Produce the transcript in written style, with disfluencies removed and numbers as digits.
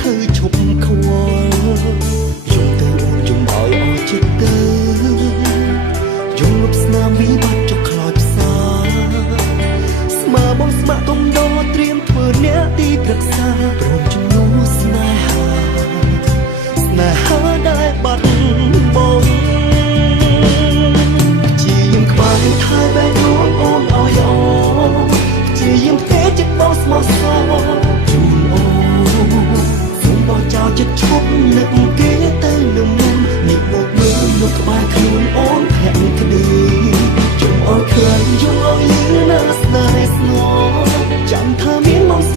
ខើឈប់ខ្វល់យំទៅអូនយំឲ្យអស់ចិត្តទៅយំលុបស្នាមវិបត្តិចុកខ្លោចផ្សាស្មើបងស្ម័គ្រទុំដោត្រៀមធ្វើអ្នកទីប្រឹក្សាព្រមជំនួសស្នេហាដែលបាត់បង់ជាយឹមក្បាលថែបែកដួងអូនឲ្យអជាយឹមទេចិត្តបងស្មោះសរជូនអូនសូមបោះចោលចិត្តឈប់នឹក